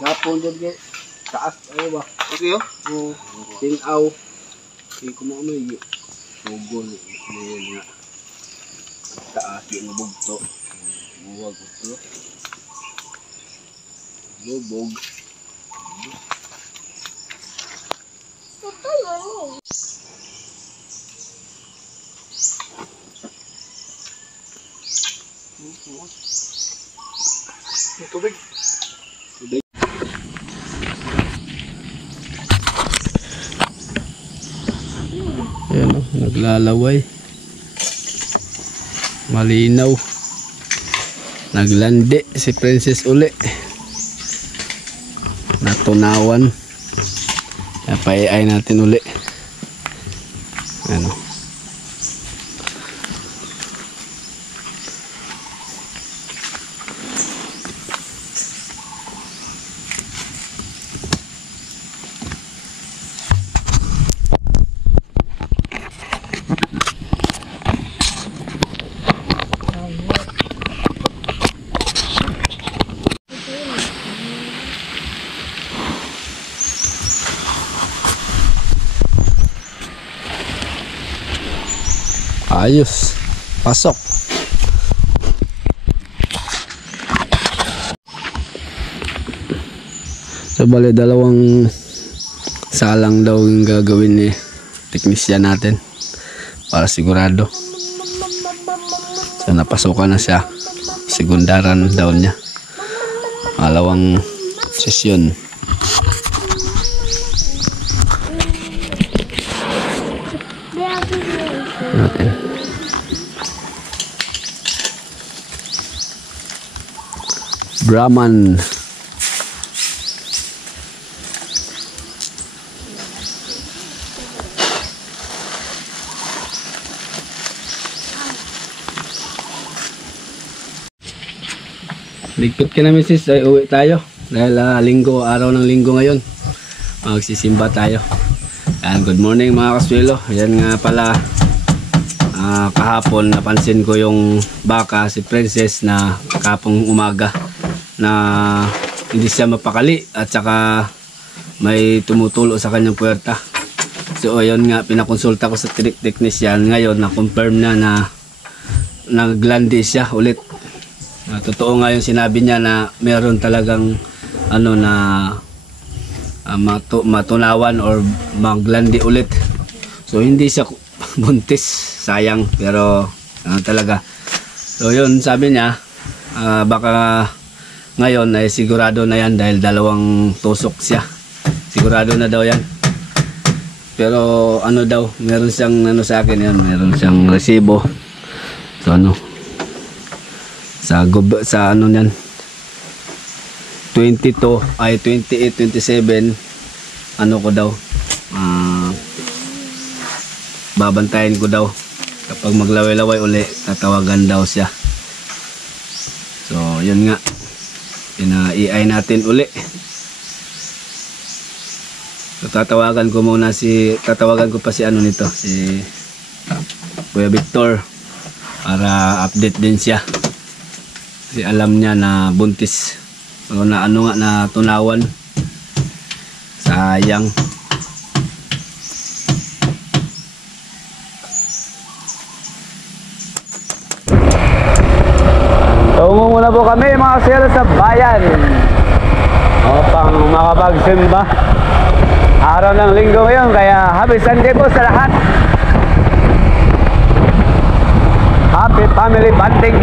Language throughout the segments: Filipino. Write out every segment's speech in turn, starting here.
Gapon dyan taas, ayo ba? Okay oh? Oo. Tinaw. Hindi ko maamay. Sugol. Ngayon nga. Taas yung nabugto. Buwag ito. Lubog. Tubig. Tubig. Ayan o, naglalaway. Malinaw. Naglandi si Princess uli. Natunawan. Napaiay natin uli. Ano. Ayos, pasok. So bale dalawang salang daw yung gagawin ni teknisyan natin para sigurado. So napasukan na siya, sekundaran daw niya. Malawang sesyon. Natin. Brahman. Ligpit ka namin sis, ay uwi tayo dahil linggo, araw ng linggo ngayon. Magsisimba tayo. And good morning mga kaswelo. Yan nga pala, kahapon napansin ko yung baka si Princess na kapong umaga na hindi siya mapakali at saka may tumutulo sa kanyang puwerta. So ayun nga, pinakonsulta ko sa technician ngayon na confirm na naglandi siya ulit. Totoo nga yung sinabi niya na meron talagang ano na matunawan or maglandi ulit. So hindi siya buntis, sayang, pero talaga. So yun, sabi niya baka ngayon ay sigurado na yan dahil dalawang tusok siya, sigurado na daw yan. Pero ano daw, meron siyang ano sa akin yan, meron siyang resibo. So ano, sa ano yan, 28, 27, ano ko daw, babantayin ko daw kapag maglaway-laway uli, tatawagan daw siya. So yun nga, ina-EI natin uli. So tatawagan ko pa si ano nito, si Kuya Victor, para update din siya kasi alam niya na buntis. So na ano nga, na tunawan, sayang. Tungo muna po kami mga sir sa bayan upang makapagsimba. Araw ng linggo ngayon, kaya happy Sunday po sa lahat. Happy family bonding.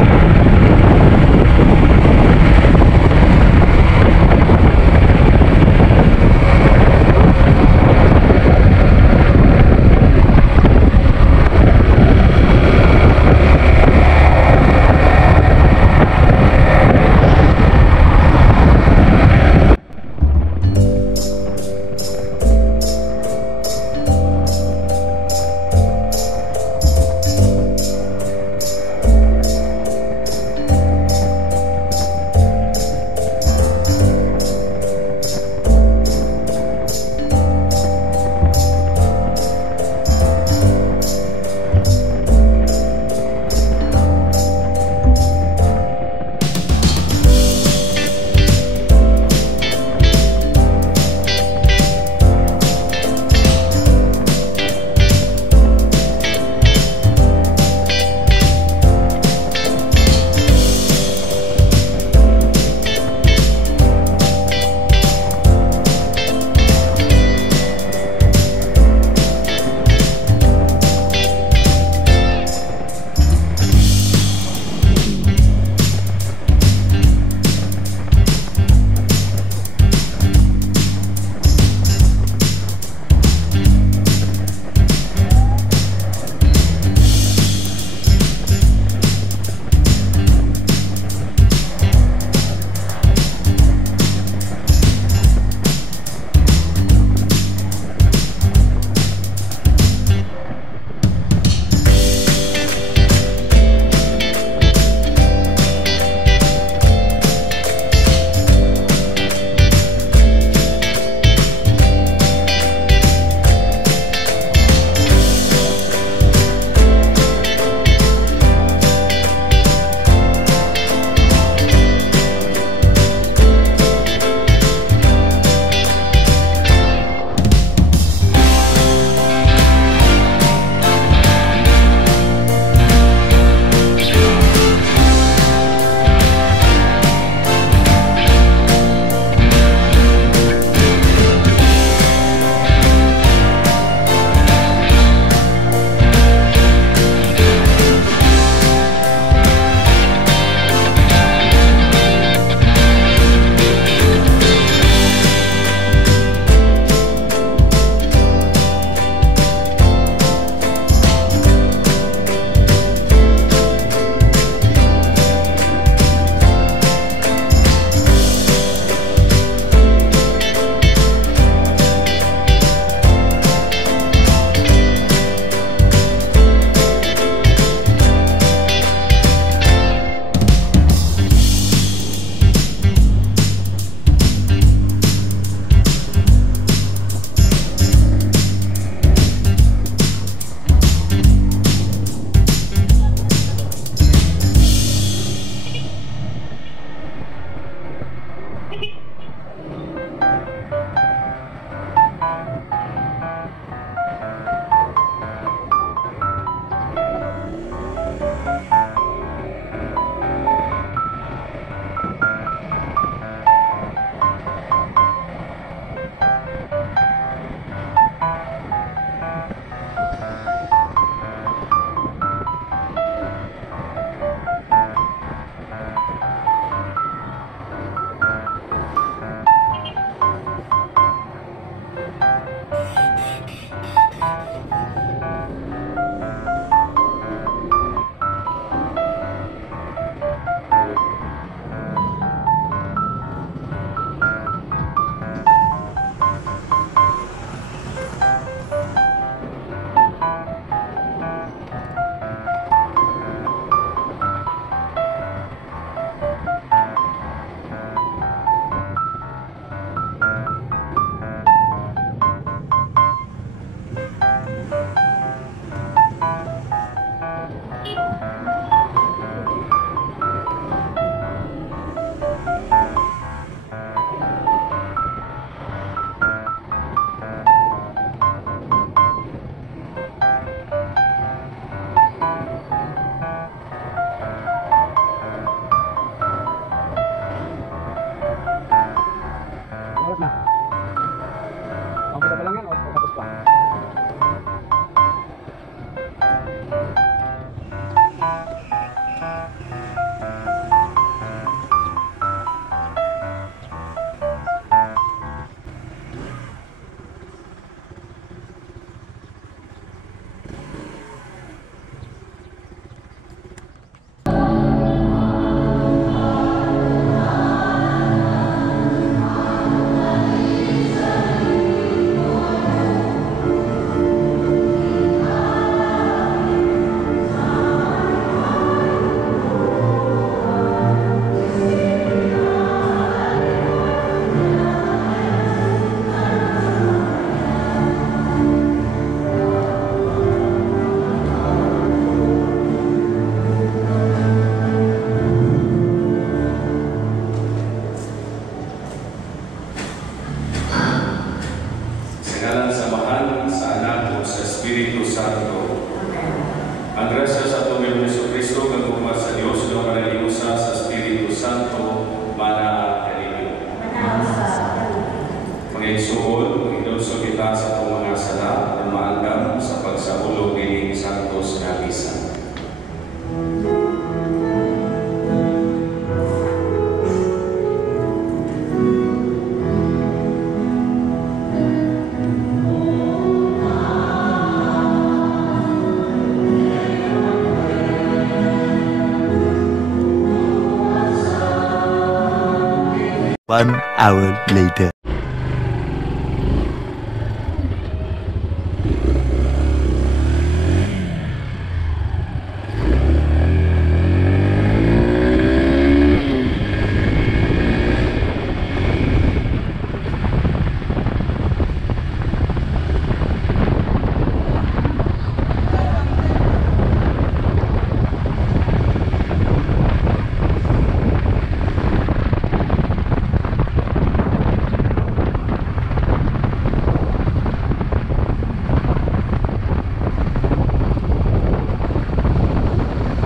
1 hour later.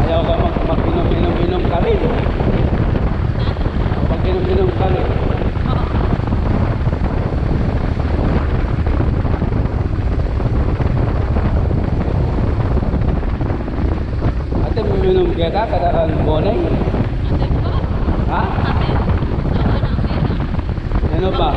Ayaw ka mag-inom-inom ka rin. Mag-inom-inom ka rin. Ate, uminom ka kada kang bonay? Ha? Ano ba?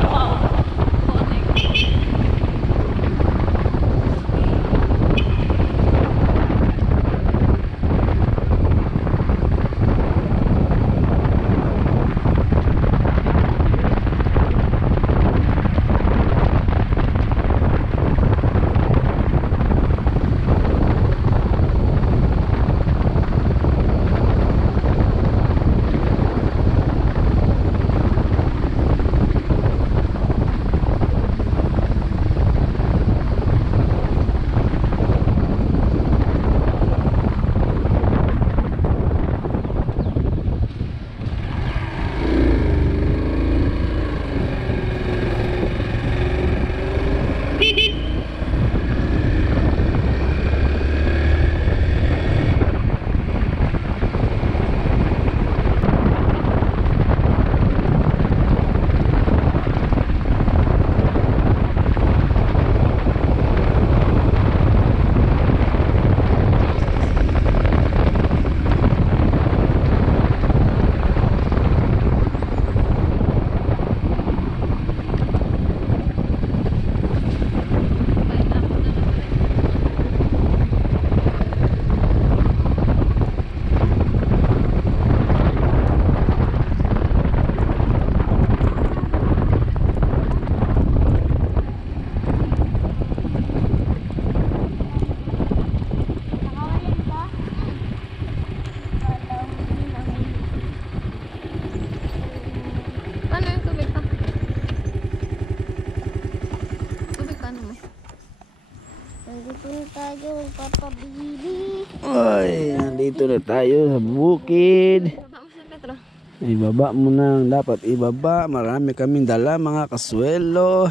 tayo, Papa Bibi. Ay, nandito na tayo sa bukid. Baba mo siya, Petro. Ibaba mo na, dapat ibaba. Marami kaming dala, mga kaswelo.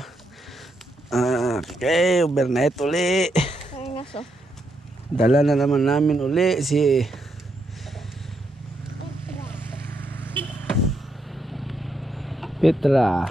Okay, overnight uli. Ay nga so. Dala na naman namin uli si Petra.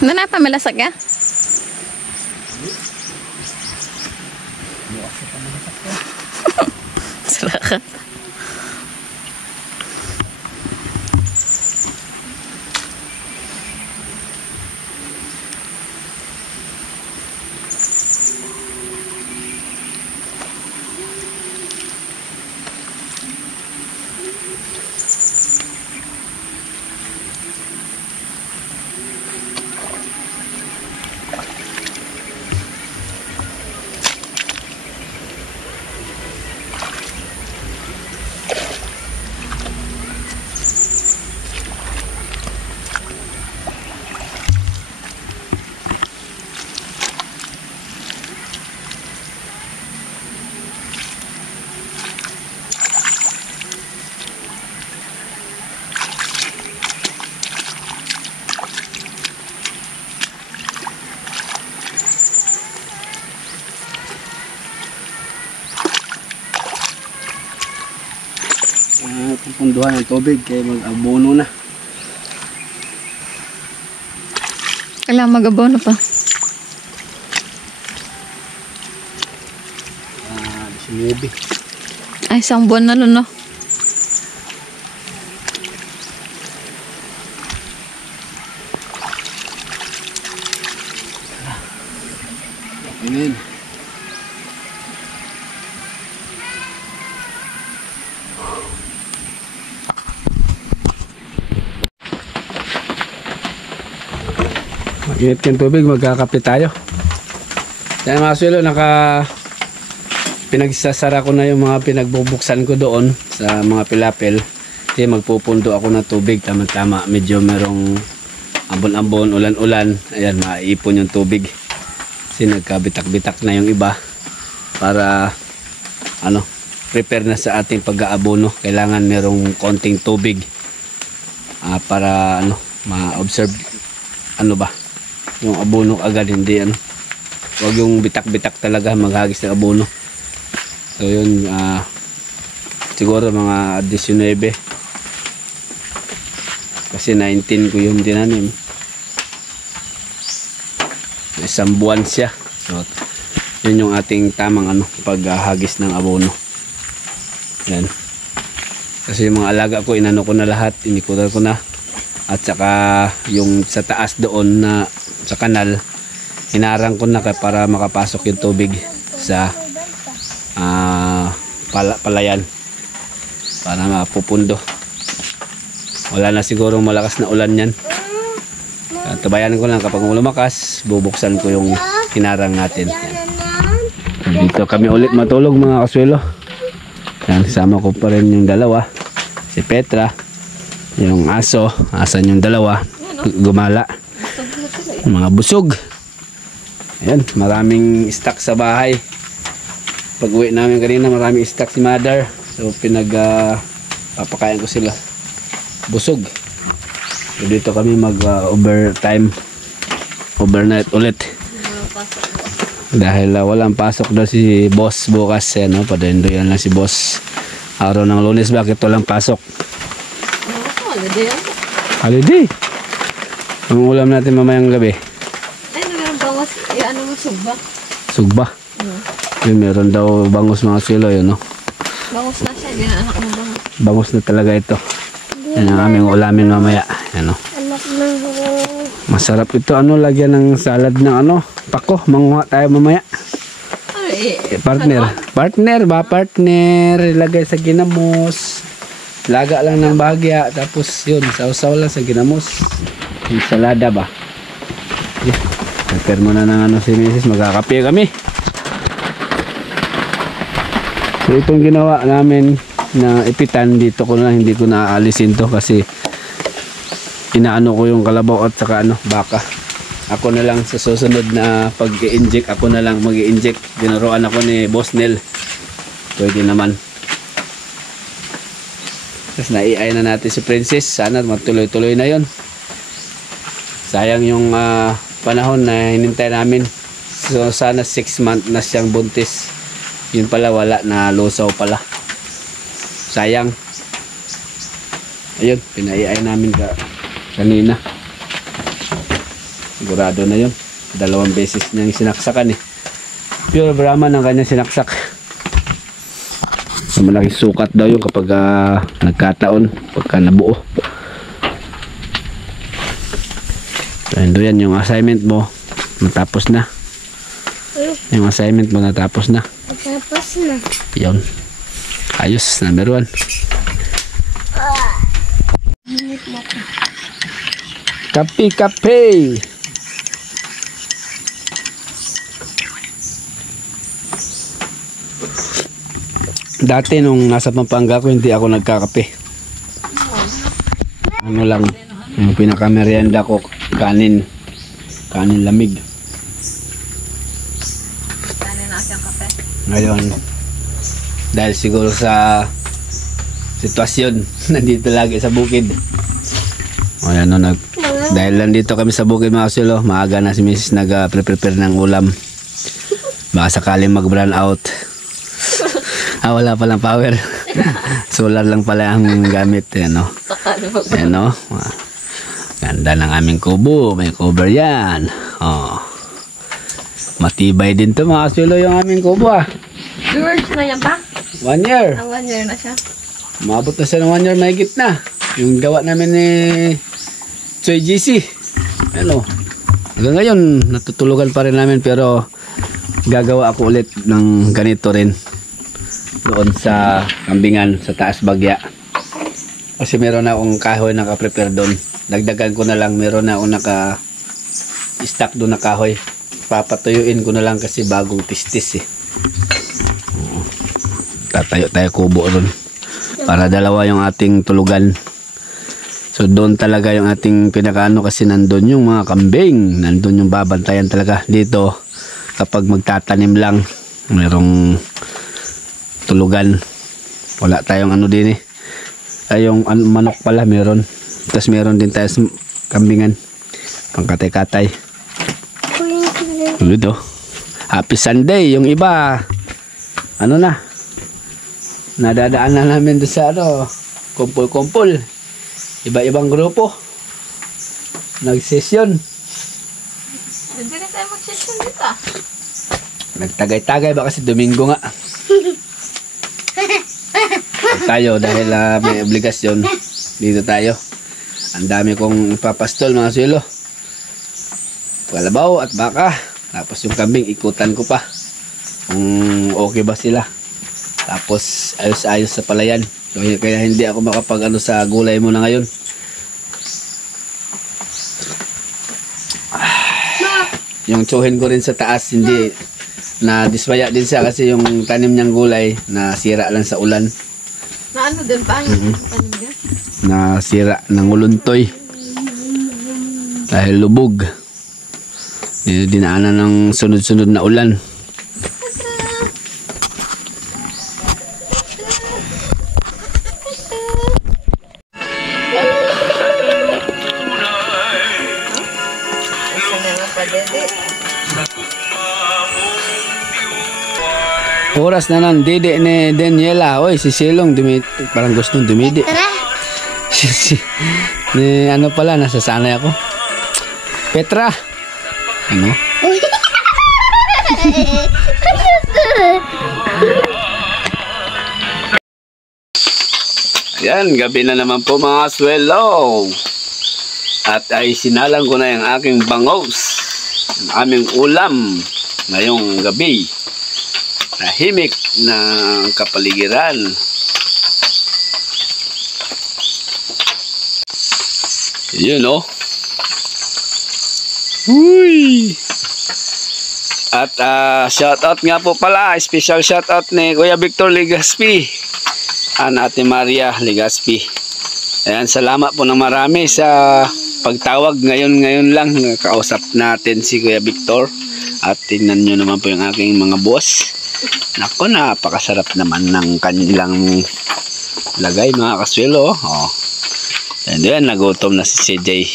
Nana pa malasag ya? Selakat. Pupunduhan ng tubig kaya mag-abono na. Kailangan mag-abono pa. Maybe. Ay, isang buwan na nun, no? Amen. Mag-init yung tubig, magkakape tayo. Yan mga suelo, pinagsasara ko na yung mga pinagbubuksan ko doon sa mga pilapil. Kasi magpupundo ako ng tubig, tama-tama. Medyo merong ambon-ambon, ulan-ulan. Ayan, maiipon yung tubig. Kasi nagkabitak-bitak na yung iba. Para, prepare na sa ating pag-aabono. Kailangan merong konting tubig. Para, ma-observe, yung abono agad, hindi, Huwag yung bitak-bitak talaga maghagis ng abono. So yun, siguro mga 19. Kasi 19 ko yung tinanim. Isang buwan siya. So yun yung ating tamang paghagis ng abono. Yan. Kasi yung mga alaga ko, inano ko na lahat, inikutan ko na. At saka yung sa taas doon na sa kanal, hinarang ko na para makapasok yung tubig sa palayan para mapupundo. Wala na siguro malakas na ulan yan. Tabayan ko lang kapag lumakas, bubuksan ko yung hinarang natin. Dito kami ulit matulog mga kasuelo. Yan, kasama ko pa rin yung dalawa, si Petra, yung asan yung dalawa, gumala, mga busog. Ayan, maraming stock sa bahay. Pag uwi namin kanina, maraming stock si mother. So papakain ko sila. Busog. So dito kami overnight ulit. Dahil walang pasok daw si boss bukas. Padendoyan lang si boss. Araw ng Lunes, bakit walang pasok? Holiday. Ang ulam natin mamayang gabi. Sugba. Sugba? Yun, meron daw bangus mga silo yun, no? Bangus na siya, ginaanak ng bangus. Bangus na talaga ito. Yan ang aming ulamin mamaya. Ano? Masarap ito. Lagyan ng salad ng pako. Manguha tayo mamaya. Partner. Partner. Ilagay sa ginamos. Laga lang ng bagya. Tapos yun, sausaw lang sa ginamos. Yung salada ba? Yeah. Prepare muna ng si Mrs. Magkakape kami. So itong ginawa namin na ipitan dito ko na, hindi ko na aalisin to kasi inaano ko yung kalabaw at saka baka. Ako na lang sa susunod na pag-i-inject, ako na lang mag-i-inject. Dinuruan ako ni Boss Nel. Pwede naman. Tapos naiay na natin si Princess. Sana matuloy-tuloy na yon. Sayang yung panahon na hinintay namin. So sana 6 months na siyang buntis. Yun pala wala, na lusaw pala. Sayang. Ayun, pinaiay namin kanina. Sigurado na yun. 2 beses niyang sinaksakan eh. Pure Brahman ang kanyang sinaksak. Malaking sukat daw yun kapag nagkataon, pagka nabuo. So yan yung assignment mo, natapos na. Yung assignment mo natapos na. Natapos na. Yun. Ayos, number 1. Kape. Dati nung nasa Pampanga ko, hindi ako nagkakape. Lang, yung pinaka-merienda ko, kanin lamig. Ngayon, dahil siguro sa sitwasyon, nandito lagi sa bukid. O yan, dahil nandito kami sa bukid mga kasulo, maaga na si Mrs. nag-prepare ng ulam. Baka sakaling mag-brown out. Wala palang power. Solar lang pala ang gamit. Ano? Ganda ng aming kubo. May cover yan. Matibay din to mga kasulo yung aming kubo. George na yan ba? 1 year. 1 year na siya. Umabot na siya ng 1 year mahigit na. Yung gawa namin ni Choy GC. Ano? Hanggang ngayon, natutulugan pa rin namin pero gagawa ako ulit ng ganito rin. Doon sa kambingan, sa taas bagya. Kasi meron na akong kahoy na naka-prepare doon. Dagdagan ko na lang, meron na akong naka-stack doon na kahoy. Papatuyuin ko na lang kasi bagong tistis eh. Tatayo tayo kubo ron. Para dalawa yung ating tulugan. So doon talaga yung ating pinakaano kasi nandun yung mga kambing. Nandun yung babantayan talaga. Dito kapag magtatanim lang merong tulugan. Wala tayong ano din eh. Ay yung manok pala meron. Tapos meron din tayo kambingan. Pangkatay-katay. Dito. Happy Sunday. Yung iba ano na. Nadadaan na namin doon sa ano. Kumpul-kumpul. Iba-ibang grupo. Nag-session. Hindi na tayo mag-session dito. Nagtagay-tagay ba kasi Domingo nga. Tayo dahil may obligasyon. Dito tayo. Ang dami kong ipapastol mga suelo. Kalabaw at baka. Tapos yung kambing ikutan ko pa. Kung okay ba sila. Tapos ayos-ayos sa palayan. So, kaya hindi ako makapag ano sa gulay muna ngayon. Yung tsuhin ko rin sa taas hindi na diswaya din siya kasi yung tanim niyang gulay na sira lang sa ulan. Na ano din pa? Ano niya? Nasira ng uluntoy dahil lubog. Dinaanan ng sunod-sunod na ulan. Oras na ng dede ni Daniela. Oy, si Silong parang gustong dumidi. Ni ano pala, nasasanay ako. Petra. Ano? Ayan, gabi na naman po mga swelo. At ay sinalang ko na yung aking bangos. Ang aming ulam ngayong gabi. Tahimik na kapaligiran. Yun oh. Uy. At shoutout nga po pala, special shoutout ni Kuya Victor Legaspi. Ate Maria Legaspi. Ayan, salamat po ng marami sa pagtawag ngayon lang. Kausap natin si Kuya Victor. At tingnan nyo naman po yung aking mga boss. Nako, napakasarap naman ng kanilang lagay mga kaswelo. Oh. And then, nagutom na si CJ.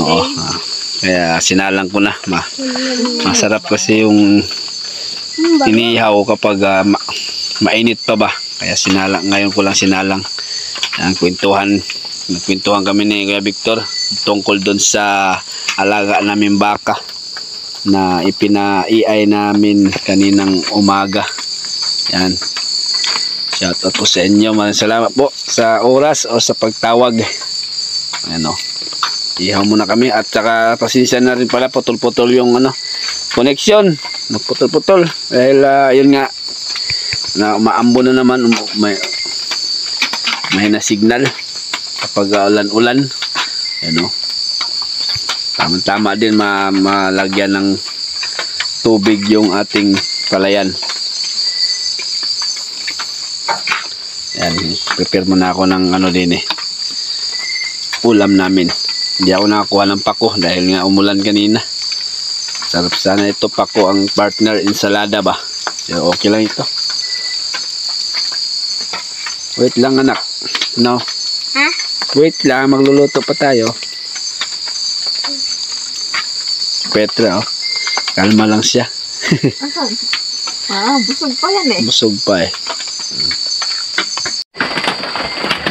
Oo. Kaya sinalang ko na. Masarap kasi yung inihaw kapag mainit pa ba. Kaya sinalang, ngayon ko lang sinalang. Nagkwentuhan kami ni Kuya Victor tungkol doon sa alaga namin baka na ipina-EI namin kaninang umaga. Yan. Shoutout po sa inyo. Maraming salamat po sa oras o sa pagtawag. Ano. Ihaw muna kami at saka pasensya na rin pala putol-putol yung ano connection. Magputol-putol dahil yun nga na umaambo na naman may na signal kapag ulan-ulan. Ano. Tama-tama din malagyan ng tubig yung ating palayan. Yan, prepare muna ako ng ano din eh. Ulam namin. Hindi ako nakakuha ng pako dahil nga umulan kanina. Sarap sana ito pako ang partner ensalada ba. So, okay lang ito. Wait lang anak. No. Ha? Wait lang, magluluto pa tayo. Petra, oh. Kalma lang siya. Asan? Busog pa yan eh. Busog pa eh.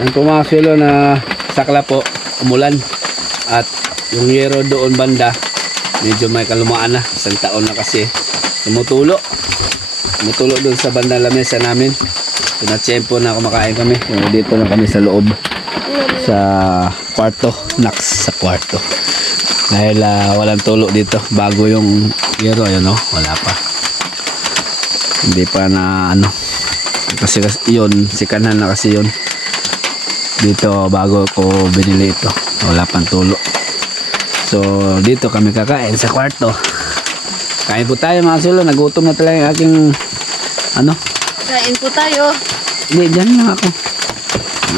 Ang pumasilo na sakla po, umulan. At yung yero doon banda, medyo may kalumaan na. 1 taon na kasi tumutulo. matulog doon sa bandang lamesa namin. So, na-tsempo na kumakain kami. So, dito na kami sa loob. Sa kwarto. Sa kwarto. Dahil walang tulo dito. Bago yung yero. Ayun o. Wala pa. Hindi pa na ano. Kasi yun. Sikanan na kasi yun. Dito bago ko binili ito. Wala pang tulo. So dito kami kakain sa kwarto. Kain po tayo mga kasulo. Nagutom na talaga yung aking ano. Kain po tayo. Hindi, dyan lang ako.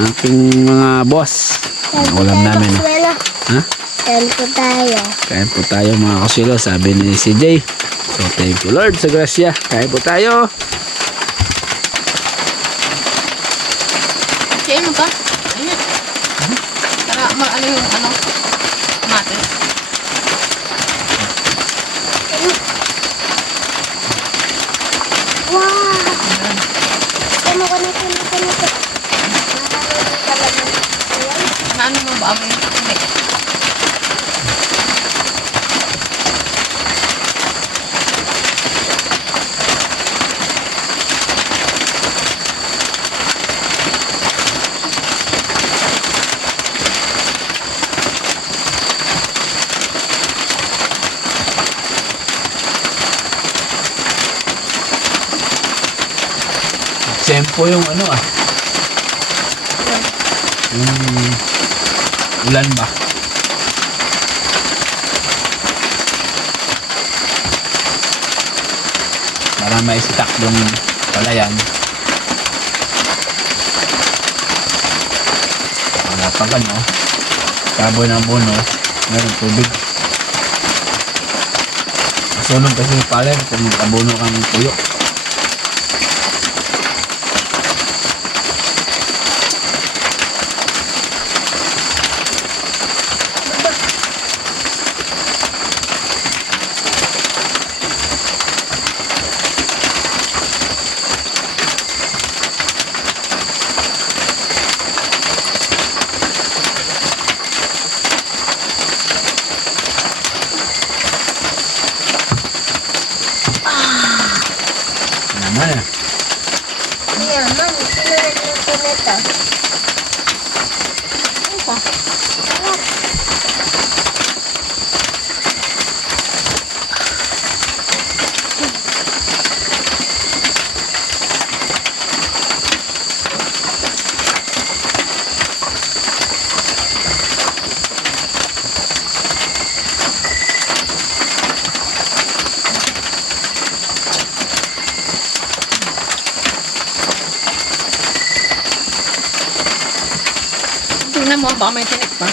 Aking mga boss. Ulam namin. Ha? Kain po tayo. Kain po tayo mga kasulo. Sabi ni CJ. So thank you Lord sa grasya. Kain po tayo. Kain mo ka? Ayan. Para ano yung ano? Mate. Wow! Ano ko na ito? Ano mo ba? Hindi. Tempo yung ano yung ulan ba? Para may stock dong palayan. Wala pa ka no? Kaboy ng bono. Meron tubig. Masunod kasi yung palayan kung magkabono kang tuyo. Naman Yaman, sinunod ng tomato. Ano pa? Tingnan mo, baka may tinik pa.